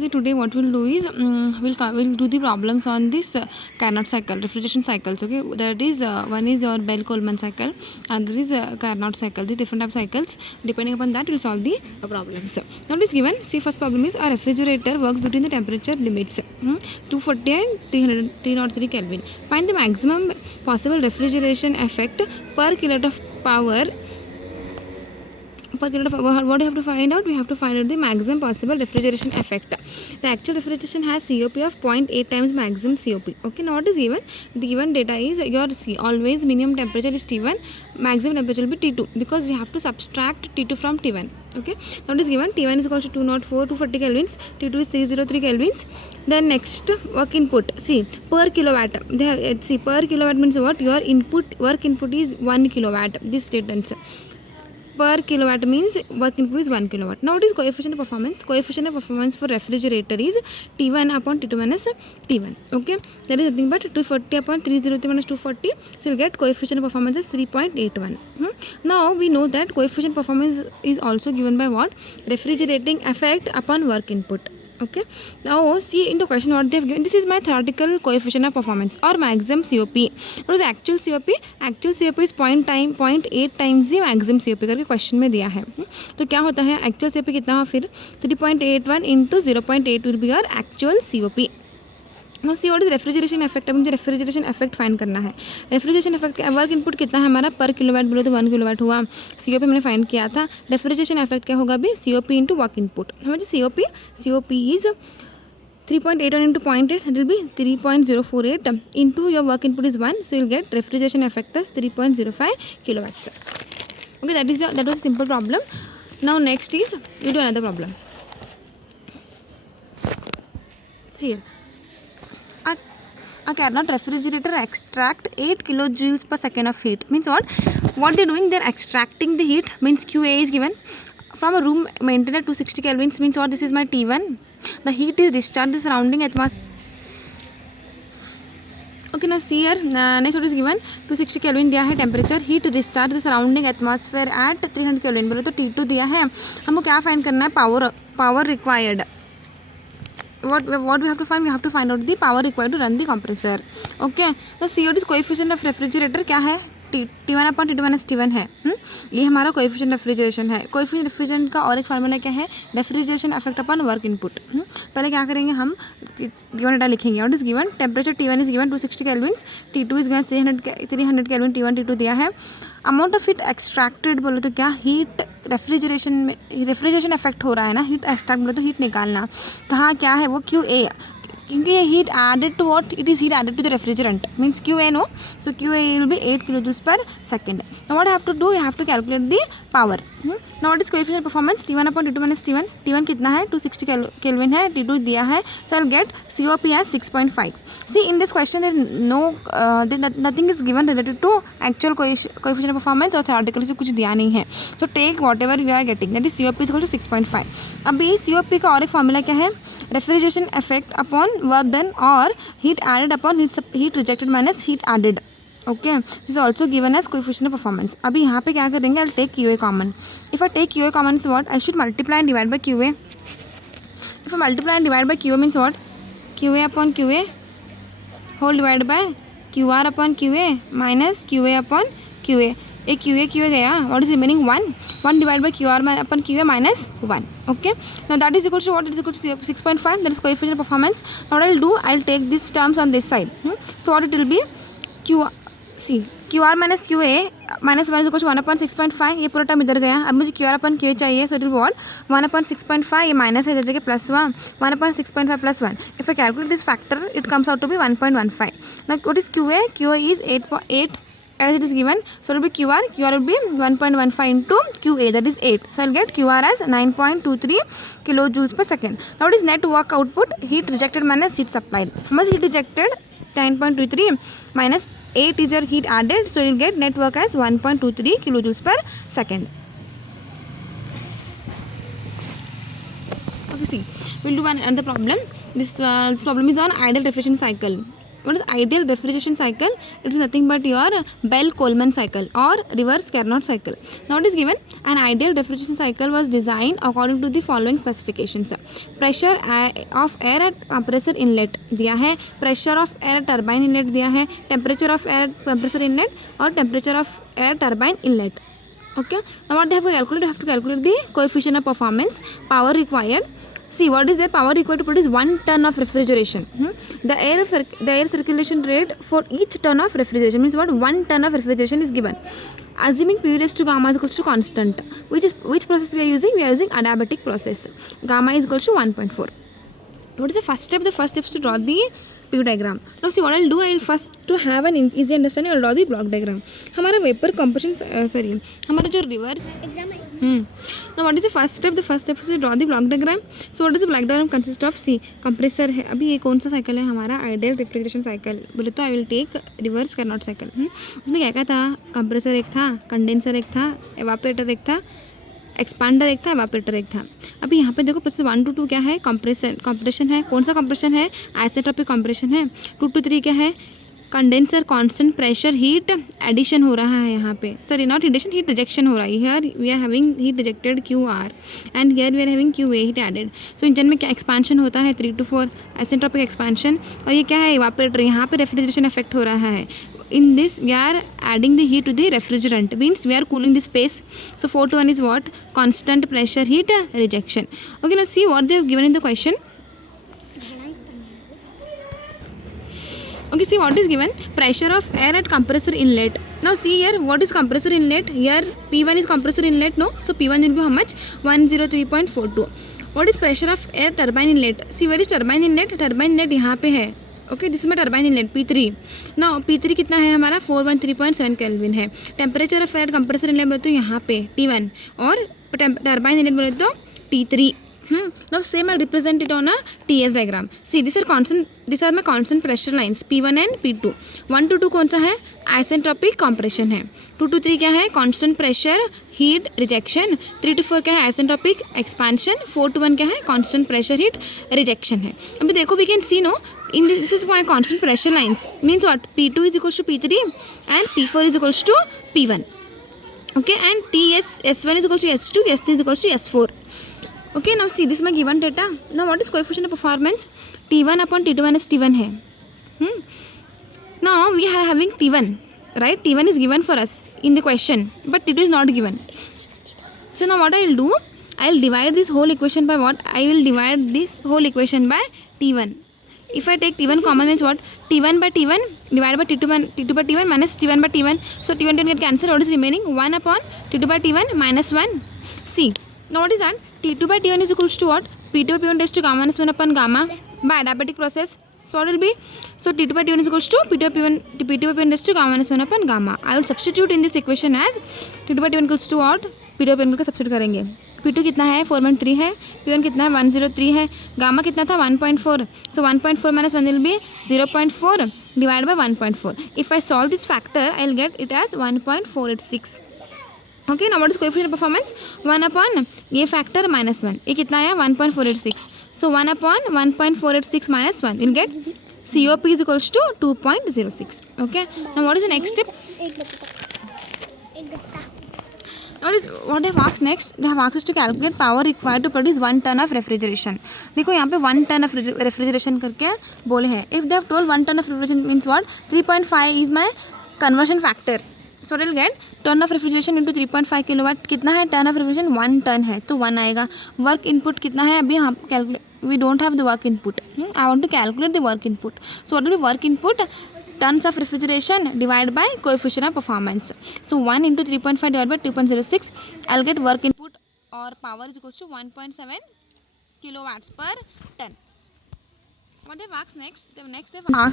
Okay, today what we'll do is we'll do the problems on this Carnot cycle, refrigeration cycles. Okay, that is one is your Bell-Coleman cycle, and there is Carnot cycle. The different type of cycles. Depending upon that, we'll solve the problems. Now it is given. See, first problem is a refrigerator works between the temperature limits 240 and 303 Kelvin. Find the maximum possible refrigeration effect per kilowatt of power. What do you have to find out? We have to find out the maximum possible refrigeration effect. The actual refrigeration has COP of 0.8 times maximum COP. Okay, now what is given? The given data is your C. Always minimum temperature is T1, maximum temperature will be T2 because we have to subtract T2 from T1. Okay, now it is given T1 is equal to 240 Kelvins, T2 is 303 Kelvins. Then next work input. See, per kilowatt. See, per kilowatt means what? Your work input is 1 kilowatt. This statement. Per kilowatt means work input is 1 kilowatt. Now what is coefficient of performance? Coefficient of performance for refrigerator is T1 upon T2 minus T1. Okay, that is nothing but 240 upon 303 minus 240. So you'll get coefficient of performance is 3.81. Now we know that coefficient performance is also given by what? Refrigerating effect upon work input. Okay, now see in the question what they have given. This is my theoretical coefficient of performance or maximum COP. What is actual COP? Actual COP is 0.8 times the maximum COP करके question में दिया है. तो क्या होता है actual COP कितना हो फिर 3.81 into 0.8 will be your actual COP. Now see what is refrigeration effect. अब मुझे रेफ्रिजरेशन इफेक्ट फाइंड करना है. रेफ्रिजरेशन इफेक्ट वर्क इनपुट कितना है हमारा पर किलोवाट बोलो तो 1 किलोवाट हुआ. COP मैंने फाइंड किया था. रेफ्रिजरेशन इफेक्ट क्या होगा अभी COP इंटू वर्क इनपुट. हमारे COP is 3.81 into 0.8, it will be 3.048 into your work input is 1, so you will get refrigeration effect as 3.05 kilowatts. Okay, that was a simple problem. Now next is we do another problem. See here. A Carnot refrigerator extract 8 kilojoules per second of heat. Means what? What they are doing? They are extracting the heat. Means QA is given from a room maintained at 260 kelvins. Means what? This is my T1. The heat is discharged the surrounding atmosphere. Okay, now see here. Next what is given? 260 Kelvin दिया है temperature. Heat discharge the surrounding atmosphere at 300 Kelvin. बोलो तो T2 दिया है. हमको क्या find करना है? Power required. What we have to find? We have to find out the power required to run the compressor. Okay. Now COD is coefficient of refrigerator क्या है? T1 upon T2 minus T1 है. ये हमारा coefficient refrigeration है. Coefficient refrigeration का और एक formula क्या है? Refrigeration effect upon work input. पहले क्या करेंगे हम गिवन डेटा लिखेंगे. What is given? Temperature T1 is given 260 Kelvin's, T2 is given 300 kelvin, T1 T2 दिया है. अमाउंट ऑफ हीट एक्सट्रैक्टेड बोलो तो क्या हीट रेफ्रिजरेशन में रेफ्रिजरेशन इफेक्ट हो रहा है ना. हीट एक्सट्रैक्ट बोलो तो हीट निकालना. कहाँ क्या है वो QA, क्योंकि ये heat added to what? It is heat added to the refrigerant. Means QA no. So QA will be 8 kilojoules per second. Now what I have to do? You have to calculate the power. Now what is coefficient performance? T1 upon T2 minus T1. T1 कितना है? 260 Kelvin है. T2 दिया है. So I'll get COP as 6.5. See in this question there is no nothing is given related to actual coefficient performance और theoretical से कुछ दिया नहीं है. So take whatever you are getting. That is COP is equal to 6.5. अभी COP का और एक फार्मूला क्या है? Refrigeration effect upon work done और heat added upon heat rejected minus heat added. Okay, this is also given as coefficient of performance. अभी यहाँ पे क्या करेंगे? I take QA common. If I take QA common is what? I should multiply and divide by QA. If I multiply and divide by QA means what? QA upon QA whole divide by QR upon QA minus QA upon QA. एक QA गया. What is remaining? 1 divide by QR upon QA minus 1. Okay, now that is equal to what? It is equal to 6.5. That is coefficient of performance. Now what I will do? I will take these terms on this side. So what it will be? QR minus QA minus 1 is equal to 1 upon 6.5. ये पूरा term इधर गया. अब मुझे QR upon QA चाहिए. So it will be what? 1 upon 6.5. ये minus है, इधर जगह प्लस हुआ. 1 upon 6.5 plus 1. If I calculate this factor, it comes out to be 1.15. Now what is QA? QA is 8 as it is given. So it will be QR will be 1.15 into QA, that is 8. So I'll get QR as 9.23 kilojoules per second. Now what is net work output? Heat rejected minus heat supplied. How much heat rejected? 9.23 minus 8 is your heat added. So you'll get net work as 1.23 kilojoules per second. Okay, see, we'll do another problem. This problem is on ideal refrigeration cycle. What is ideal refrigeration cycle? It is nothing but your Bell-Coleman cycle or reverse Carnot cycle. Now it is given an ideal refrigeration cycle was designed according to the following specifications. Pressure of air at compressor inlet दिया है, pressure of air turbine inlet दिया है, temperature of air compressor inlet और temperature of air turbine inlet. Okay, now what they have to calculate? You have to calculate the coefficient of performance, power required. See, what is their power required to produce 1 ton of refrigeration? The air circulation rate for each ton of refrigeration means what? 1 ton of refrigeration is given. Assuming PV raised to gamma is equals to constant, which process we are using? We are using adiabatic process. Gamma is equals to 1.4. What is the first step? The first step is to draw the PV diagram. Now see what I'll do. I'll first to have an easy understanding. I'll draw the block diagram. हमारा vapor compression हमारा जो reverse Now what is the first step? The first step is to draw the block diagram. So what does the block diagram consist of? See, compressor है. अभी ये कौन सा cycle है हमारा? Ideal refrigeration cycle. बोले तो I will take reverse Carnot cycle. उसमें क्या क्या था? compressor एक था, condenser एक था, evaporator एक था, एक्सपांडर एक था, एवापोरेटर एक था. अभी यहाँ पे देखो प्रोसेस 1 to 2 क्या है? कंप्रेशन है. कौन सा कंप्रेशन है? आइसोट्रोपिक कंप्रेशन है. 2 to 3 क्या है? Condenser constant pressure heat addition हो रहा है यहाँ पे. Sorry not addition, heat rejection हो रहा है. Here we are having heat rejected QR and here we are having QA heat added. So engine में क्या एक्सपांशन होता है? 3 to 4 आइसेंट्रोपिक एक्सपांशन. और ये क्या है? इवापोरेटर. यहाँ पे रेफ्रिजरेशन इफेक्ट हो रहा है. In this we are adding the heat to the refrigerant, means we are cooling the space. So 4 to 1 is what? Constant pressure heat rejection. Okay, now see what they have given in the question. Okay, see what is given? Pressure of air at compressor inlet. Now see here, what is compressor inlet? Here P1 is compressor inlet, no? So P1 will be how much? 103.42. What is pressure of air turbine inlet? See where is turbine inlet? Turbine inlet यहाँ पे है. Okay, जिसमें turbine inlet P3. ना P3 कितना है हमारा? 413.7 kelvin है. Temperature of air compressor inlet बोले तो यहाँ पे T1 और टर्बाइन इनलेट बोले तो T3. Now same I represent it on a TS diagram. See these are my constant pressure lines P1 and P2. 1 to 2 कौन सा है? आइसेंट्रोपिक कंप्रेशन है. 2 to 3 क्या है? Constant pressure heat rejection. 3 to 4 क्या है? Isentropic expansion. 4 to 1 क्या है? कांस्टेंट प्रेशर हीट रिजेक्शन है. अभी देखो we can see no in this is my constant pressure lines means what? P2 is equals to P3 and P4 is equals to P1. Okay, and S1 is equals to S2, S3 is equals to S4. Okay, now see this is my given data. Now what is coefficient of performance? T1 upon T2 minus T1 है. Now we are having T1, right? T1 is given for us in the question, but T2 is not given. So now what I will do? I will divide this whole equation by what? I will divide this whole equation by T1. If I take T1 common means what? T1 by T1 divided by T2 by T1 minus T1 by T1. So T1 get cancelled. What is remaining? 1 upon T2 by T1 minus 1. See. Now what is that? T2 by T1 is equals to what? P2 by P1 raised to gamma minus 1 upon gamma by adiabatic process. So what will be? So T2 by T1 is equals to P2 by P1 raised to gamma minus 1 upon gamma. I will substitute in this equation as T2 by T1 equals to what? P2 by P1 को substitute करेंगे. P2 कितना है? 4.3 है. P1 कितना है? 103 है. Gamma कितना था? 1.4. So 1.4 minus 1 will be 0.4 divided by 1.4. If I solve this factor, I will get it as 1.486. Okay, now what is coefficient of performance? 1 upon ये factor minus 1. ये कितना है? 1.486. So 1 upon 1.486 minus 1. You'll get COP is equals to 2.06. Okay. Now what is the next step? What they have asked next? They have asked us to calculate power required to produce 1 ton of refrigeration. देखो यहाँ पे 1 ton of refrigeration करके बोले हैं. If they have told 1 ton of refrigeration means what? 3.5 is my conversion factor. So we'll get ton of refrigeration into 3.5 kilowatt. कितना है? ton of refrigeration 1 ton है तो 1 आएगा. Work input कितना है? अभी हम we don't have the work input. I want to calculate the work input. So what will be work input? Tons of refrigeration divided by coefficient of performance. So 1 into 3.5 divided by 2.06. I'll get work input or power is equals to 1.7 kilowatts per ton. What they've asked next? They've asked